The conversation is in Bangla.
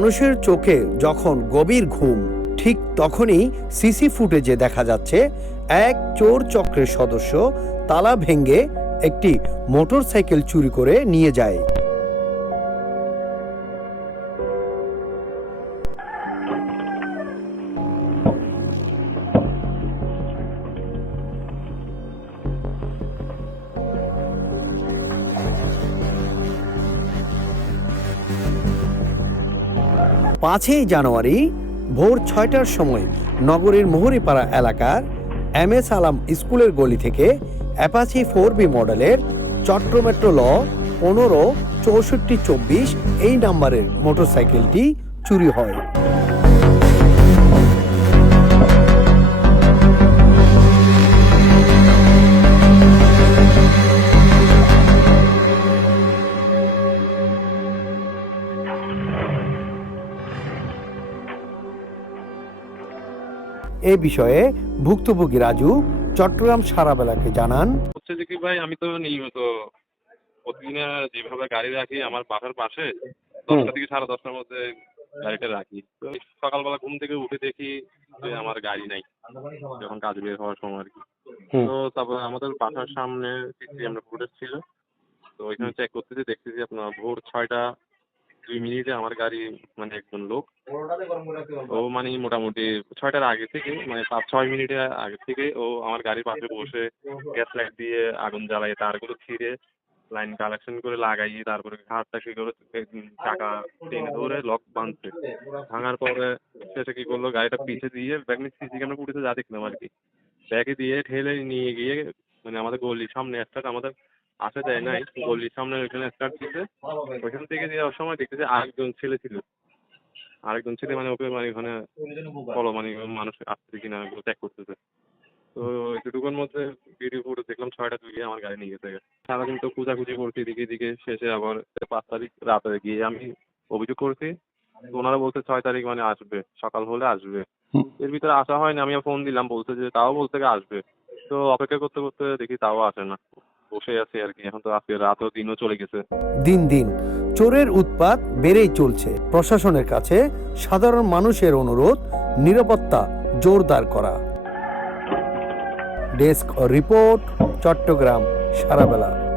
মানুষের চোখে যখন গভীর ঘুম, ঠিক তখনই সিসি ফুটেজে দেখা যাচ্ছে এক চোর চক্রের সদস্য তালা ভেঙ্গে একটি মোটরসাইকেল চুরি করে নিয়ে যায়। পাঁচই জানুয়ারি ভোর ছয়টার সময় নগরীর মোহরিপাড়া এলাকার এম এস আলাম স্কুলের গলি থেকে অ্যাপাচি ফোর বি মডেলের চট্টমেট্রো ল পনেরো চৌষট্টি চব্বিশ এই নাম্বারের মোটরসাইকেলটি চুরি হয়। এ বিষয়ে ভুক্তভোগী রাজু চট্টগ্রাম সারাবেলাকে জানান। হচ্ছে যে কি ভাই আমি তো নিয়মিত প্রতিদিনে যেভাবে গাড়ি রাখি আমার বাসার পাশে দশটা থেকে সাড়ে দশটার মধ্যে গাড়িটা রাখি। সকালবেলা ঘুম থেকে উঠে দেখি যে আমার গাড়ি নাই যখন কাজ বের হওয়ার সময় আর কি। তো তারপর আমাদের বাসার সামনে সিসি আমরা ফুটেজ ছিল। তো ওইখানে চেক করতেছি দেখতেছি আপনার ভোর ছয়টা দুই মিনিটে আমার গাড়ি মানে একজন লোক ও মানে মোটামুটি ছয়টার আগে থেকে মানে পাঁচ ছয় মিনিটের আগে থেকে ও আমার গাড়ির পাশে বসে গ্যাস লাইট দিয়ে আগুন জ্বালাই তারগুলো ছিঁড়ে লাইন কালেকশন করে লাগাইয়ে তারপরে ঘাটটা কি করে চাকা টেনে ধরে লক বাঁধছে। ভাঙার পরে শেষে কি করল গাড়িটা পিছে দিয়ে ব্যাগ সিসি ক্যামেরা ফুটেছে যা দেখলাম আর কি। ব্যাগে দিয়ে ঠেলে নিয়ে গিয়ে মানে আমাদের গলির সামনে স্টার্ট আমাদের আসে দেয় নাই গলির সামনে ওইখানে স্টার্ট দিতে ওইখান থেকে যাওয়ার সময় দেখতেছি আরেকজন ছেলে ছিল। আরেকজন ছেলে মানে ওকে মানে ওখানে ফলো মানে মানুষ আসছে কিনা ওগুলো চেক করতেছে। তো এটুকুর মধ্যে ভিডিও ফুটে দেখলাম ছয়টা দুই আমার গাড়ি নিয়ে গেছে। সারাদিন তো খোঁজাখুঁজি করছি এদিকে এদিকে শেষে আবার পাঁচ তারিখ রাতে গিয়ে আমি অভিযোগ করছি। তো ওনারা বলছে ছয় তারিখ মানে আসবে সকাল হলে আসবে। এর ভিতরে আসা হয়নি আমি ফোন দিলাম বলছে যে তাও বলছে যে আসবে। তো অপেক্ষা করতে করতে দেখি তাও আসে না। বসে আছি আর কি এখন তো আজকে রাতও দিনও চলে গেছে। দিন দিন। চোরের উৎপাত বেড়েই চলছে। প্রশাসনের কাছে সাধারণ মানুষের অনুরোধ, নিরাপত্তা জোরদার করা। Desk report, Chittagong, সারাবেলা।